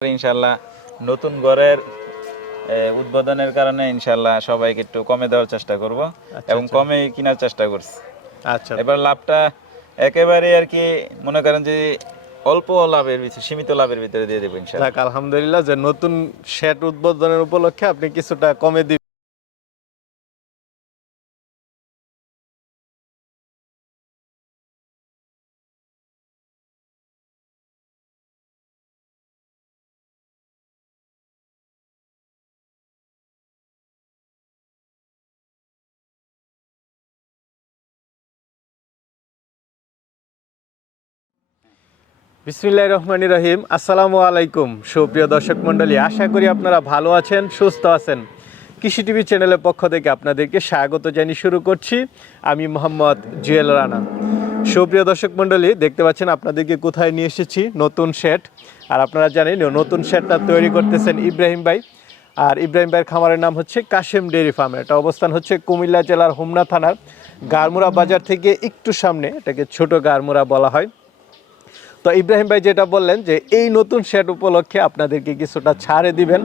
ইনশাল্লাহ নতুন ঘরের উদ্বোধনের কারণে ইনশাল্লাহ সবাইকে একটু কমে দেওয়ার চেষ্টা করব এবং কমে কেনার চেষ্টা করছি। আচ্ছা। এবার লাভটা একেবারে আর কি মনে করেন যে অল্প লাভের ভিতরে সীমিত লাভের ভিতরে দিয়ে দেবো ইনশাল্লাহ আলহামদুলিল্লাহ যে নতুন শেড উদ্বোধনের উপলক্ষে আপনি কিছুটা কমে বিসমিল্লাহ রহমান রহিম, আসসালামু আলাইকুম সুপ্রিয় দর্শক মণ্ডলী, আশা করি আপনারা ভালো আছেন, সুস্থ আছেন। কৃষি টিভি চ্যানেলের পক্ষ থেকে আপনাদেরকে স্বাগত জানিয়ে শুরু করছি। আমি মোহাম্মদ জুয়েল রানা। সুপ্রিয় দর্শক মণ্ডলী, দেখতে পাচ্ছেন আপনাদেরকে কোথায় নিয়ে এসেছি? নতুন শেড আর আপনারা জানেন, নতুন শেডটা তৈরি করতেছেন ইব্রাহিম ভাই। আর ইব্রাহিম ভাইয়ের খামারের নাম হচ্ছে কাশেম ডেয়ারি ফার্ম। এটা অবস্থান হচ্ছে কুমিল্লা জেলার হোমনা থানার গারমুরা বাজার থেকে একটু সামনে, এটাকে ছোট গারমুরা বলা হয়। তো ইব্রাহিম ভাই যেটা বললেন যে এই নতুন সেট উপলক্ষে আপনাদেরকে কিছুটা ছাড়ে দিবেন,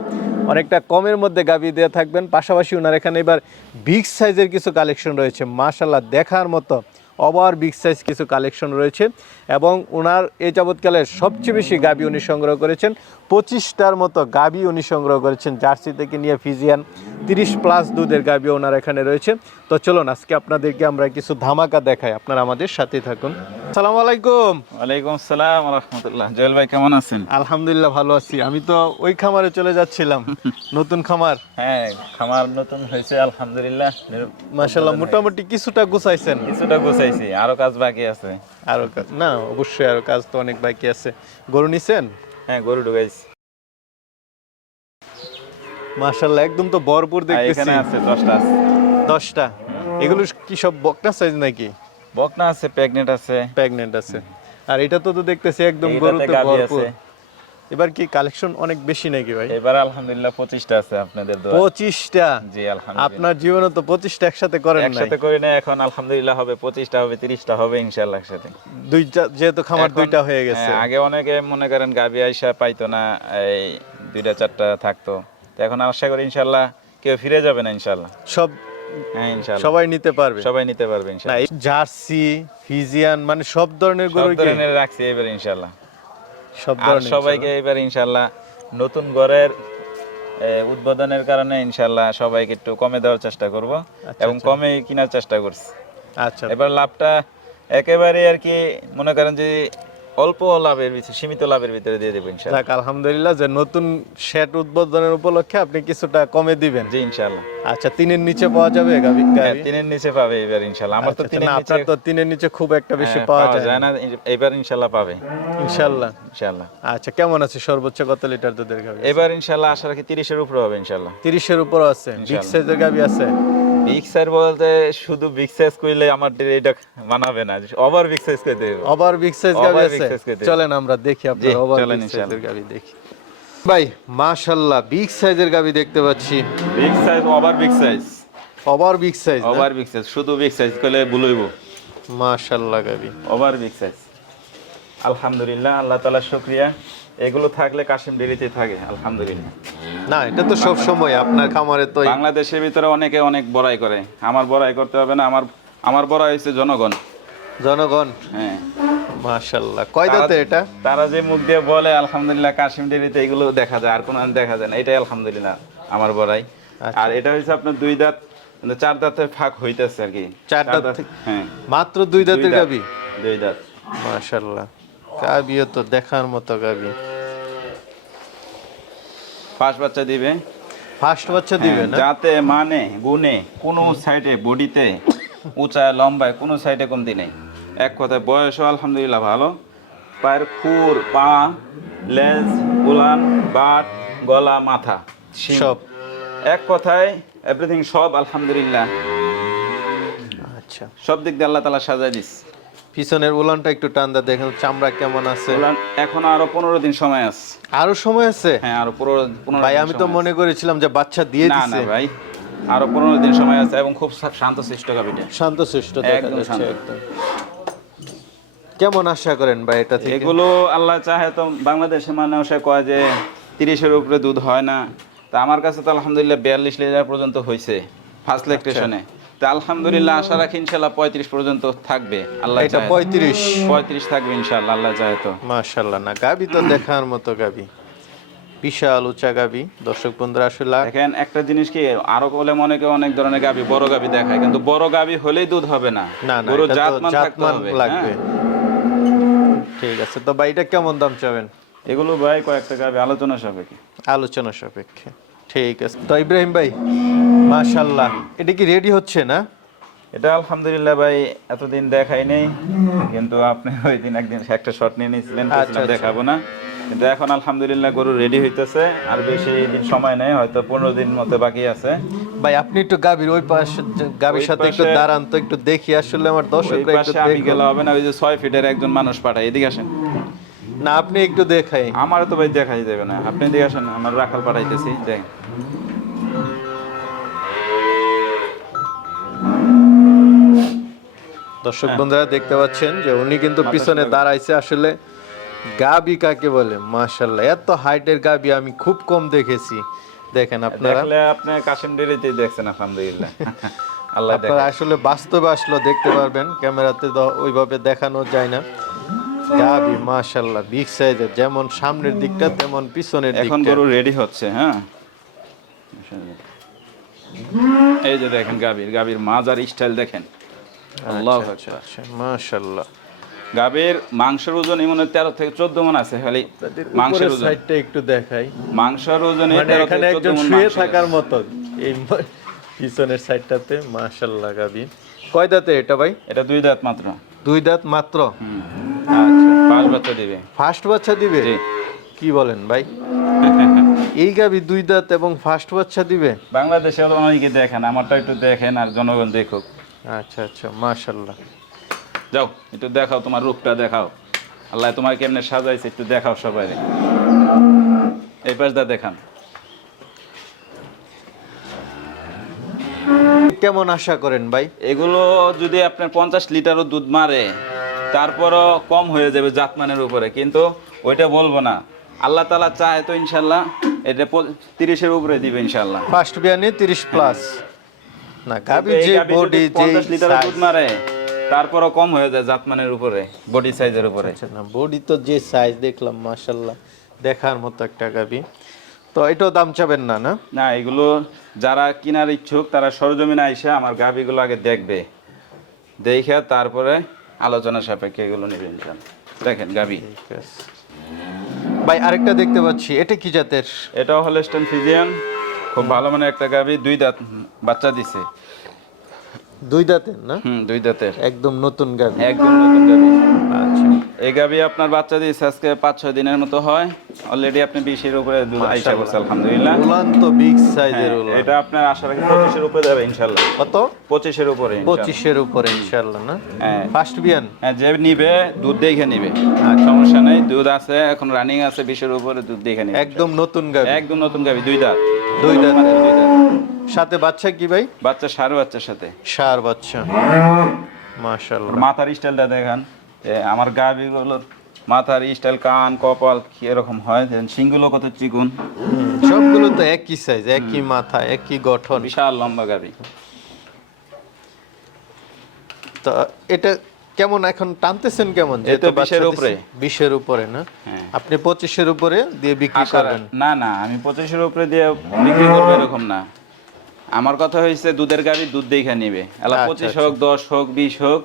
অনেকটা কমের মধ্যে গাবি দিয়ে থাকবেন। পাশাপাশি ওনার এখানে এবার বিগ সাইজের কিছু কালেকশন রয়েছে। মাশাল্লাহ দেখার মতো। ওভার বিগ সাইজ কিছু কালেকশন রয়েছে এবং ওনার এই যাবৎকালে সবচেয়ে বেশি গাবি উনি সংগ্রহ করেছেন। পঁচিশটার মতো গাবি উনি সংগ্রহ করেছেন। জার্সি থেকে নিয়ে ফিজিয়ান তিরিশ প্লাস দুধের গাবি ওনার এখানে রয়েছে। তো চলুন আজকে আপনাদেরকে আমরা কিছু ধামাকা দেখাই। আপনারা আমাদের সাথেই থাকুন। সালাম আলাইকুম। ওয়ালাইকুম আসসালাম রহমতুল্লাহ। জয়েল ভাই কেমন আছেন? আলহামদুলিল্লাহ ভালো আছি। আমি তো ওই খামারে চলে যাচ্ছিলাম। নতুন খামার। হ্যাঁ খামার নতুন হয়েছে আলহামদুলিল্লাহ। মাশাল্লাহ মোটামুটি কিছুটা গুছাইছেন। কিছুটা গোছাইছি আরও কাজ বাকি আছে। আরও কাজ না অবশ্যই আরও কাজ তো অনেক বাকি আছে। গরু নিছেন? হ্যাঁ গরু ঢুকাইছি। মাশাল্লাহ একদম তো ভরপুর দেখতেছি। এখানে আছে দশটা। আছে দশটা? এগুলো কি সব বকনা সাইজ নাকি? বকনা আছে প্রেগনেন্ট আছে। প্রেগনেন্ট আছে। আর এটা তো তো দেখতেছি একদম গরুতে ভরপুর। আছে। এবার কি কালেকশন অনেক বেশি নাকি ভাই? এবার আলহামদুলিল্লাহ পঁচিশটা আছে আপনাদের পঁচিশটা? জি আলহামদুলিল্লাহ। আপনার জীবনে তো পঁচিশটা একসাথে করেন একসাথে করি না এখন আলহামদুলিল্লাহ হবে পঁচিশটা হবে তিরিশটা হবে ইনশাল্লাহ একসাথে। দুইটা যেহেতু খামার দুইটা হয়ে গেছে। হ্যাঁ, আগে অনেকে মনে করেন গাবি আইসা পাইতো না এই দুইটা চারটা থাকতো। তো এখন আশা করি ইনশাল্লাহ কেউ ফিরে যাবে না ইনশাল্লাহ সব হ্যাঁ সবাই নিতে পারবে। সবাই নিতে পারবে না ইনশাল্লাহ জার্সি ফিজিয়ান মানে সব ধরনের গরু রাখছি এবার ইনশাল্লাহ সব আর সবাইকে এবার ইনশাল্লাহ নতুন ঘরের উদ্বোধনের কারণে ইনশাল্লাহ সবাইকে একটু কমে দেওয়ার চেষ্টা করব এবং কমে কেনার চেষ্টা করছি। আচ্ছা। এবার লাভটা একেবারে আর কি মনে করেন যে অল্প লাভের ভিতরে সীমিত লাভের ভিতরে দিয়ে দেবো ইনশাল্লাহ যাক আলহামদুলিল্লাহ যে নতুন শেড উদ্বোধনের উপলক্ষে আপনি কিছুটা কমে দিবেন। জি ইনশাল্লাহ আচ্ছা তিনের নিচে পাওয়া যাবে গাবি হ্যাঁ, তিনের নিচে পাবে এবার ইনশাল্লাহ আমার তো আচ্ছা, তিনের নিচে আপনার তো তিনের নিচে খুব একটা বেশি হ্যাঁ, পাওয়া যায় না এবার ইনশাল্লাহ পাবে। ইনশাল্লাহ ইনশাল্লাহ আচ্ছা কেমন আছে সর্বোচ্চ কত লিটার দুধের গাবি এবার ইনশাল্লাহ আশা রাখি তিরিশের উপরে হবে ইনশাল্লাহ তিরিশের উপর আছে বিগ সাইজের গাবি আছে? বিগ সাইজ বলতে শুধু বিগ সাইজ কইলে আমার এটা মানাবে না। Over big size over big size গাবি আছে। চলেন আমরা দেখি আপনার জি, ওভার বিগ সাইজের গাবি দেখি। ভাই মাশাআল্লাহ বিগ সাইজের গাবি দেখতে পাচ্ছি। Big size over big size over big size over big size শুধু বিগ সাইজ কইলে ভুলইব। মাশাআল্লাহ গাবি। ওভার বিগ সাইজ আলহামদুলিল্লাহ আল্লাহ তাআলা শুকরিয়া। এগুলো থাকলে কাশিম ডেরিতে থাকে আলহামদুলিল্লাহ। না এটা তো সব সময় আপনার খামারে তো বাংলাদেশের ভিতরে অনেকে অনেক বড়াই করে। আমার বড়াই করতে হবে না আমার আমার বড়াই হচ্ছে জনগণ। জনগণ? হ্যাঁ। মাশাআল্লাহ কয় দাঁতের এটা? তারা যে মুখ দিয়ে বলে আলহামদুলিল্লাহ কাশিম ডেরিতে এগুলো দেখা যায় আর কোনো দেখা যায় না। এটাই আলহামদুলিল্লাহ আমার বড়াই। আচ্ছা। আর এটা হচ্ছে আপনার দুই দাঁত মানে চার দাঁতের ফাঁক হইতেছে আর কি। চার দাঁত হ্যাঁ। মাত্র দুই দাঁতের দাঁত, গাবি? দুই দাঁত। মাশাআল্লাহ গাবিও তো দেখার মতো গাবি। পাঁচ বাচ্চা দিবে? ফার্স্ট বাচ্চা দিবে হ্যাঁ, না? যাতে মানে গুণে কোনো সাইডে বডিতে উঁচায় লম্বায় কোনো সাইডে কমতি নেই। এক কথায় বয়সও আলহামদুলিল্লাহ ভালো। পায়ের খুর পা লেজ উলান বাট গলা মাথা। সব। এক কথায় এভরিথিং সব আলহামদুলিল্লাহ। আচ্ছা। সব দিক দিয়ে আল্লাহ তালা সাজাই দিস পিছনের উলানটা একটু টান দা দেখেন চামড়া কেমন আছে। উলান এখনও আরও পনেরো দিন সময় আছে। আরও সময় আছে? হ্যাঁ আরও পনেরো পনেরো ভাই আমি তো মনে করেছিলাম যে বাচ্চা দিয়ে আছে। না দিছে। না ভাই আরও পনেরো দিন সময় আছে এবং খুব শান্ত শিষ্ট গাভিটা। শান্ত শিষ্ট একদম শান্ত। কেমন আশা করেন ভাই এটা থেকে? এগুলো আল্লাহ চাহে তো বাংলাদেশে মানুষে কয় যে তিরিশের উপরে দুধ হয় না। তা আমার কাছে তো আলহামদুলিল্লাহ বিয়াল্লিশ লিটার পর্যন্ত হয়েছে ফার্স্ট ল্যাকটেশনে তা আলহামদুলিল্লাহ আশা রাখি ইনশাল্লাহ পঁয়ত্রিশ পর্যন্ত থাকবে। আল্লাহ এটা পঁয়ত্রিশ। পঁয়ত্রিশ থাকবে ইনশাল্লাহ আল্লাহ চায় তো। মাশাল্লাহ না গাবি তো দেখার মতো গাবি। বিশাল উঁচা গাবি। দর্শক বন্ধুরা আসলে দেখেন একটা জিনিস কি আরও বলে মনে কেউ অনেক ধরনের গাবি বড় গাবি দেখায় কিন্তু বড় গাবি হলেই দুধ হবে না। না না গরু জাতমান থাকতে হবে লাগবে। হ্যাঁ। ঠিক আছে তো ভাই এটা কেমন দাম চাবেন? এগুলো ভাই কয়েকটা গাবি আলোচনা সাপেক্ষে। আলোচনা সাপেক্ষে। ঠিক আছে। তো ইব্রাহিম ভাই মাশাল্লাহ এটা কি রেডি হচ্ছে না? এটা আলহামদুলিল্লাহ ভাই এতদিন দেখাই নেই কিন্তু আপনি ওই দিন একদিন একটা শট নিয়ে নিয়েছিলেন আচ্ছা, আচ্ছা। দেখাবো না। কিন্তু এখন আলহামদুলিল্লাহ গরু রেডি হইতেছে আর বেশি দিন সময় নেই হয়তো পনেরো দিন মতো বাকি আছে। ভাই আপনি একটু গাবির ওই পাশে গাবির সাথে একটু দাঁড়ান তো একটু দেখি আসলে আমার ওই দর্শকরা একটু গেলে হবে না ওই যে ছয় ফিটের একজন মানুষ পাঠায় এদিকে আসেন। না আপনি একটু দেখাই। আমার তো ভাই দেখাই দেবে না। আপনি এদিকে আসেন আমার রাখাল পাঠাইতেছি দেখ দর্শক। বন্ধুরা দেখতে পাচ্ছেন যে উনি কিন্তু পিছনে দাঁড়াইছে আসলে। গাবি কাকে বলে? মাশাল্লাহ এত হাইটের গাবি আমি খুব কম দেখেছি। দেখেন আপনারা। দেখলে আপনি কাশিম ডেরিতেই দেখছেন আলহামদুলিল্লাহ। আল্লাহ আপনারা আসলে বাস্তবে আসলে দেখতে পারবেন। ক্যামেরাতে তো ওইভাবে দেখানো যায় না। গাবি বিগ সাইজের যেমন সামনের দিকটা তেমন পিছনের এখন গরু রেডি হচ্ছে হ্যাঁ? এই যে দেখেন গাভীর গাভীর মাজার স্টাইল দেখেন। আল্লাহ আচ্ছা আচ্ছা মাশাল্লাহ গাভীর মাংসের ওজন এমন তেরো থেকে চোদ্দ মন আছে খালি মাংসের ওজন। সাইডটা একটু দেখাই। মাংসের ওজন মানে এখানে একজন শুয়ে থাকার। মতো। এই পিছনের সাইডটাতে মাশাল্লাহ গাবি। কয় দাঁতে এটা ভাই? এটা দুই দাঁত মাত্র। দুই দাঁত মাত্র। আচ্ছা পাঁচ বাচ্চা দিবে। ফার্স্ট বাচ্চা দিবে? জি। কি বলেন ভাই? এই গাবি দুই দাঁত এবং ফার্স্ট বাচ্চা দিবে? বাংলাদেশে অনেকে দেখেন আমারটা একটু দেখেন আর জনগণ দেখুক। আচ্ছা আচ্ছা মাশাল্লাহ যাও একটু দেখাও তোমার রূপটা দেখাও। আল্লাহ তোমার কেমনে সাজাইছে একটু দেখাও সবাই। এই পাশটা দেখান। কেমন আশা করেন ভাই? এগুলো যদি আপনার পঞ্চাশ লিটারও দুধ মারে তারপরও কম হয়ে যাবে জাতমানের উপরে কিন্তু ওইটা বলব না। আল্লাহ তালা চায় তো ইনশাল্লাহ এটা তিরিশের উপরে দিবে ইনশাল্লাহ ফার্স্ট বিয়ানে তিরিশ প্লাস না গাবি যে বডি যে 50 দুধ মারে তারপরও কম হয়ে যায় জাতমানের উপরে বডি সাইজের উপরে। আচ্ছা না বডি তো যে সাইজ দেখলাম মাশাল্লাহ দেখার মতো একটা গাবি তো এটাও দাম চাবেন না না? না এগুলো যারা কেনার ইচ্ছুক তারা সরজমিনে আইসা আমার গাভিগুলো আগে দেখবে। দেখে তারপরে আলোচনা সাপেক্ষে এগুলো নেবে ইনশাল্লাহ দেখেন গাবি ভাই আরেকটা দেখতে পাচ্ছি। এটা কি জাতের? এটাও হলস্টেন ফিজিয়ান খুব ভালো মানে একটা গাবি দুই দাঁত বাচ্চা দিছে। দুই দাঁতের না? হুম দুই দাঁতের। একদম নতুন গাবি একদম নতুন আচ্ছা এই গাভি আপনার বাচ্চা দিয়েছে আজকে পাঁচ ছয় দিনের মতো হয়। অলরেডি আপনি বিশের উপরে দুধ আইসা করছে আলহামদুলিল্লাহ। উলান তো বিগ সাইজের হ্যাঁ, উলান এটা আপনার আশা রাখি পঁচিশের উপরে যাবে ইনশাল্লাহ কত? পঁচিশের উপরে পঁচিশের উপরে ইনশাল্লাহ না? হ্যাঁ। ফার্স্ট বিয়ান হ্যাঁ যে নিবে দুধ দেখে নিবে। সমস্যা নেই দুধ আছে এখন রানিং আছে বিশের উপরে দুধ দেখে নিবে। একদম নতুন গাবি? একদম নতুন গাবি দুই দাঁত। দুই দাঁত। দুই দাঁত। সাথে বাচ্চা কি ভাই? বাচ্চা সাড়ে বাচ্চার সাথে। সার বাচ্চা। মাশাল্লাহ মাথার স্টাইলটা দেখান। আমার গাভিগুলোর মাথার স্টাইল কান কপাল এরকম হয় সিংগুলো কত চিকুন? সবগুলো তো একই সাইজ একই মাথা একই গঠন। বিশাল লম্বা গাভি। তো এটা কেমন এখন টানতেছেন কেমন? এই তো 20 উপরে। বিশের উপরে না? হ্যাঁ। আপনি পঁচিশের উপরে দিয়ে বিক্রি আশা করবেন। না না আমি পঁচিশের উপরে দিয়ে বিক্রি করব এরকম না। আমার কথা হয়েছে দুধের গাড়ি দুধ দেখে নিবে। এলা আচ্ছা, পঁচিশ আচ্ছা। হোক দশ হোক বিশ হোক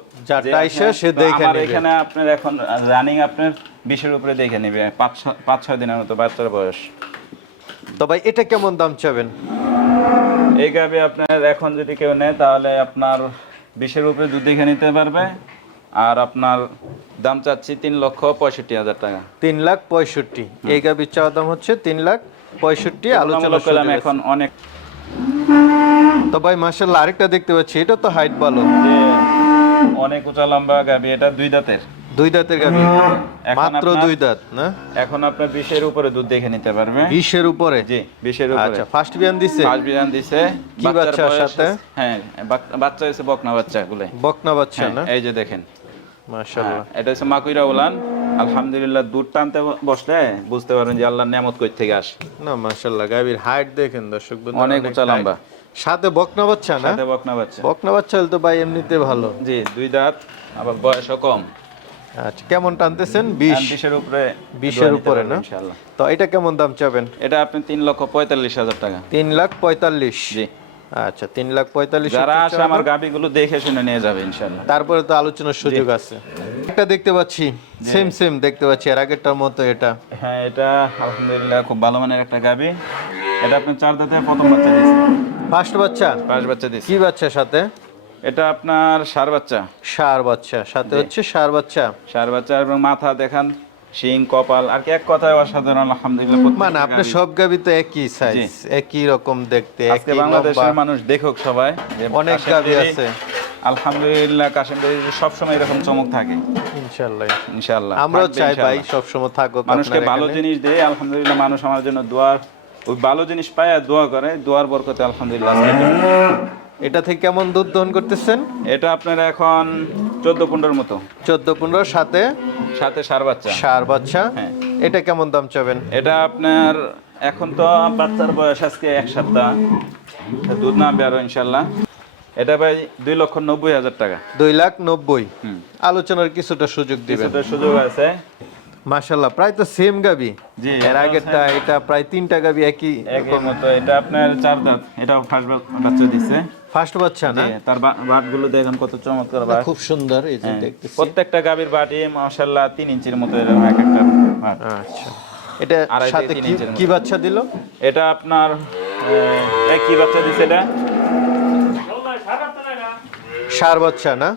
আমার এখানে আপনার এখন রানিং আপনার বিশের উপরে দেখে নিবে পাঁচ পাঁচ ছয় দিনের মতো বাচ্চার বয়স। তো ভাই এটা কেমন দাম চাবেন? এই গাবি আপনার এখন যদি কেউ নেয় তাহলে আপনার বিশের উপরে দুধ দেখে নিতে পারবে। আর আপনার দাম চাচ্ছি তিন লক্ষ পঁয়ষট্টি হাজার টাকা। তিন লাখ পঁয়ষট্টি। এই গাবির চাওয়া দাম হচ্ছে তিন লাখ পঁয়ষট্টি আলোচনা তুলনামূলক করলে আমি সুযোগ এখন অনেক। তো ভাই মাসাল্লাহ আরেকটা দেখতে পাচ্ছি এটা তো হাইট ভালো। অনেক উঁচা লম্বা গাবি এটা দুই দাঁতের। দুই দাঁতের মাত্র দুই দাঁত না? এখন বিশের উপরে দুধ দেখে নিতে পারবে উপরে? জি বিশের উপরে। আচ্ছা ফার্স্ট বিয়ান দিছে? পাঁচ বিরান দিছে। কি বাচ্চার সাথে? হ্যাঁ বাচ্চা বকনা বাচ্চা গুলো। বকনা বাচ্চা না? এই যে দেখেন। মাশাল্লাহ হ্যাঁ, এটা হচ্ছে মাকুইরা উলান। আলহামদুলিল্লাহ দুধ টানতে বসলে বুঝতে পারেন যে আল্লাহর নিয়ামত কই থেকে আসে। না মাশাল্লাহ গাভীর হাইট দেখেন দর্শক বন্ধু অনেক উঁচা লম্বা। সাথে বকনা বাচ্চা না? সাথে বকনা বাচ্চা। বকনা বাচ্চা হলে তো ভাই এমনিতে ভালো। জি দুই দাঁত আবার বয়সও কম। আচ্ছা কেমন টানতেছেন? বিশ। বিশের উপরে বিশের উপরে না? ইনশাআল্লাহ। তো এটা কেমন দাম চাবেন? এটা আপনি তিন লক্ষ পঁয়তাল্লিশ হাজার টাকা। তিন লাখ পঁয়তাল্লিশ? জি। আচ্ছা তিন লাখ পঁয়তাল্লিশ যারা আসে আমার। গাবিগুলো দেখে শুনে নিয়ে যাবে ইনশাআল্লাহ। তারপরে তো আলোচনার সুযোগ আছে। একটা দেখতে পাচ্ছি সেম সেম দেখতে পাচ্ছি এর আগেরটার মতো এটা। হ্যাঁ এটা আলহামদুলিল্লাহ খুব ভালো মানের একটা গাবি। এটা আপনি চার দাঁতে প্রথম বাচ্চা দিয়েছে ফার্স্ট বাচ্চা? পাঁচ বাচ্চা দিয়েছে কি বাচ্চা সাথে? এটা আপনার সার বাচ্চা। সার বাচ্চা। সাথে হচ্ছে সার বাচ্চা। সার বাচ্চা এবং মাথা দেখান শিং কপাল আর কি এক কথায় অসাধারণ আলহামদুলিল্লাহ মানে আপনার সব গাবি তো একই সাইজ একই রকম দেখতে আজকে বাংলাদেশের মানুষ দেখুক সবাই অনেক গাভী আছে। আলহামদুলিল্লাহ কাশেম সবসময় এরকম চমক থাকে। ইনশাল্লাহ। ইনশাআল্লাহ আমরাও চাই ভাই ইনশাআল্লাহ। সবসময় থাকুক মানুষকে ভালো জিনিস দেয় আলহামদুলিল্লাহ মানুষ আমার জন্য দোয়ার ওই ভালো জিনিস পায় দোয়া করে দোয়ার বরকতে আলহামদুলিল্লাহ এটা। থেকে কেমন দুধ দহন করতেছেন? এটা আপনার এখন চোদ্দ পনেরোর মতো। চোদ্দ পনেরো সাথে? সাথে সার বাচ্চা। সার বাচ্চা। হ্যাঁ। এটা কেমন দাম চাবেন? এটা আপনার এখন তো বাচ্চার বয়স আজকে এক সপ্তাহ। দুধ না বেরো ইনশাল্লাহ এটা ভাই দুই লক্ষ নব্বই হাজার টাকা। দুই লাখ নব্বই। আলোচনার কিছুটা সুযোগ দিবে সুযোগ আছে। মাশাল্লাহ প্রায় তো সেম গাবি। জি, এর আগেরটা এটা প্রায় তিনটা গাবি একই একই মতো এটা আপনার চার দাঁত এটাও ফার্স্ট বাচ্চা দিছে। ফার্স্ট বাচ্চা না? তার বাটগুলো দেখেন কত চমৎকার বাট। খুব সুন্দর এই যে হ্যাঁ, দেখতেছি। প্রত্যেকটা গাবির বাটি মাশাল্লাহ তিন ইঞ্চির মতো এরকম এক একটা বাট। আচ্ছা। এটা সাথে কি কি বাচ্চা দিল? এটা আপনার কি বাচ্চা দিছে এটা? সার বাচ্চা না?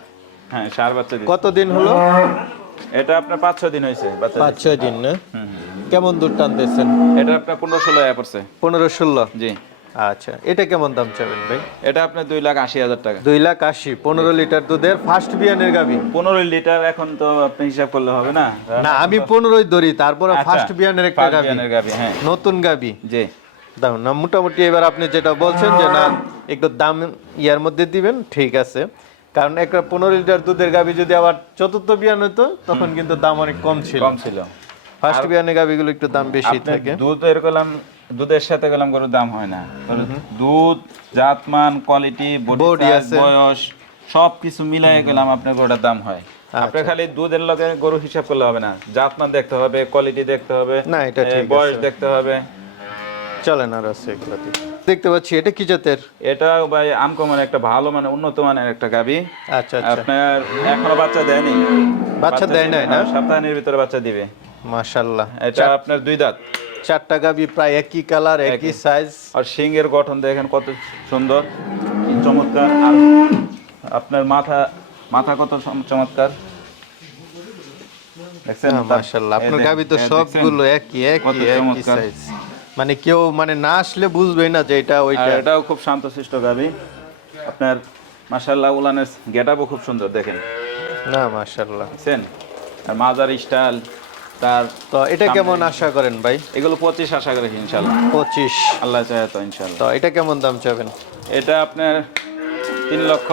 হ্যাঁ সার বাচ্চা কতদিন হলো? এটা আপনার পাঁচ ছ দিন হয়েছে পাঁচ ছয় দিন না। কেমন দুধ টানতেছেন? এটা আপনার পনেরো ষোলো পড়ছে। পনেরো ষোলো? জি। আচ্ছা এটা কেমন দাম চাবেন ভাই? এটা আপনার দুই লাখ আশি হাজার টাকা। দুই লাখ আশি পনেরো লিটার দুধের ফার্স্ট বিয়ানের গাবি পনেরো লিটার এখন তো আপনি হিসাব করলে হবে না। না আমি পনেরোই ধরি তারপরে আচ্ছা, ফার্স্ট বিয়ানের একটা গাবি গাভী, হ্যাঁ। নতুন গাবি জি। দাও না মোটামুটি এবার আপনি যেটা বলছেন যে না একটু দাম ইয়ার মধ্যে দিবেন ঠিক আছে। কারণ একটা পনেরো লিটার দুধের গাভী যদি আবার চতুর্থ বিয়ান হতো তখন কিন্তু দাম অনেক কম ছিল। কম ছিল। ফার্স্ট বিয়ানের গাবিগুলো একটু দাম বেশি থাকে। দুধ এরকম দুধের সাথে গেলাম গরুর দাম হয় না। দুধ জাতমান কোয়ালিটি বডি বয়স সব কিছু মিলাই গেলাম আপনার গরুটার দাম হয়। আচ্ছা। আপনার খালি দুধের লগে গরু হিসাব করলে হবে না। জাতমান দেখতে হবে কোয়ালিটি দেখতে হবে না, এটা বয়স দেখতে হবে। চলেন আর আছে এগুলাতে। দেখতে পাচ্ছি এটা কি জাতের? এটা ভাই আনকমন একটা ভালো মানে উন্নত মানের একটা গাবি। আচ্ছা আচ্ছা। আপনার এখনও বাচ্চা দেয়নি। বাচ্চা দেয় নাই না? হ্যাঁ, সপ্তাহের ভিতরে বাচ্চা দিবে। মাশাল্লাহ এটা আপনার দুই দাঁত। চারটা গাবি প্রায় একই কালার একই। সাইজ আর সিংহের গঠন দেখেন কত সুন্দর কি চমৎকার। আর আপনার মাথা মাথা কত চমৎকার। দেখছেন মাশাল্লাহ এই আপনার গাবি তো? সবগুলো একই একই একই সাইজ মানে কেউ মানে না আসলে বুঝবেই না যে এটা ওইটা। এটাও খুব শান্তশিষ্ট গাবি। আপনার মাশাল্লাহ উলানের গেটাপও খুব সুন্দর দেখেন। না মাশাল্লাহ দেখছেন? আর মাজার স্টাইল তার তো এটা কেমন আশা করেন ভাই? এগুলো পঁচিশ আশা করি ইনশাল্লাহ পঁচিশ। আল্লাহ চাহে তো ইনশাল্লাহ তো এটা কেমন দাম চাবেন? এটা আপনার তিন লক্ষ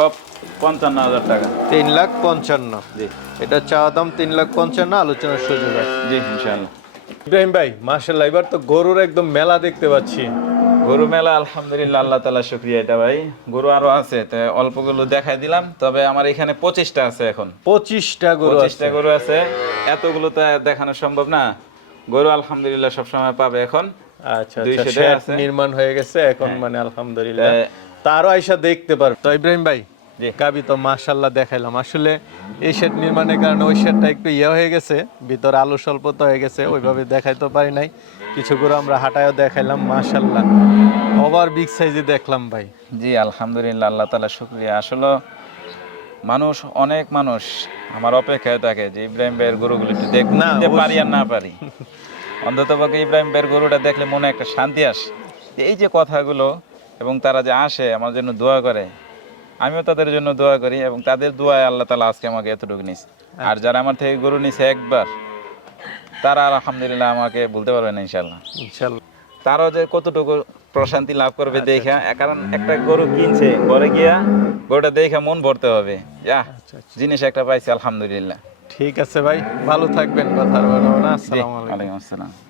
পঞ্চান্ন হাজার টাকা। তিন লাখ পঞ্চান্ন। জি। এটা চাওয়া দাম তিন লাখ পঞ্চান্ন আলোচনার সুযোগ আছে। জি ইনশাল্লাহ ইব্রাহিম ভাই মাশাল্লাহ এবার তো গরুর একদম মেলা দেখতে পাচ্ছি। গরু মেলা আলহামদুলিল্লাহ আল্লাহ তালা শুক্রিয়া এটা ভাই। গরু আরও আছে তো অল্পগুলো দেখাই দিলাম তবে আমার এখানে পঁচিশটা আছে এখন। পঁচিশটা গরু পঁচিশটা গরু আছে এতগুলো তো দেখানো সম্ভব না। গরু আলহামদুলিল্লাহ সবসময় পাবে এখন। আচ্ছা আচ্ছা। নির্মাণ হয়ে গেছে এখন মানে আলহামদুলিল্লাহ। তা- তারও আইসা দেখতে পারো তো ইব্রাহিম ভাই। গাবি তো মাশাল্লাহ দেখাইলাম। আসলে এই শেড নির্মাণের কারণে ওই শেডটা একটু ইয়ে হয়ে গেছে ভিতরে আলো স্বল্পতা হয়ে গেছে ওইভাবে দেখাইতে পারি নাই। কিছু করে আমরা হাঁটায়ও দেখাইলাম মাশাল্লাহ ওভার বিগ সাইজে দেখলাম ভাই। জি আলহামদুলিল্লাহ আল্লাহ তালা শুক্রিয়া। আসলে মানুষ অনেক মানুষ আমার অপেক্ষায় থাকে যে ইব্রাহিম ভাইয়ের গরুগুলো একটু দেখতে না, পারি আর না পারি। অন্তত পক্ষে ইব্রাহিম ভাইয়ের গরুটা দেখলে মনে একটা শান্তি আসে। এই যে কথাগুলো এবং তারা যে আসে আমার জন্য দোয়া করে আমিও তাদের জন্য দোয়া করি এবং তাদের দোয়ায় আল্লাহ তালা আজকে আমাকে এতটুকু নিস আর যারা আমার থেকে গরু নিছে একবার তারা আলহামদুলিল্লাহ আমাকে বলতে পারবে না ইনশাল্লাহ ইনশাল্লাহ তারও যে কতটুকু প্রশান্তি লাভ করবে দেখা কারণ একটা গরু কিনছে ঘরে গিয়া গরুটা দেখা মন ভরতে হবে। যা আচ্ছা আচ্ছা। জিনিস একটা পাইছি আলহামদুলিল্লাহ। ঠিক আছে ভাই ভালো থাকবেন কথা আসসালামু আলাইকুম আসসালাম।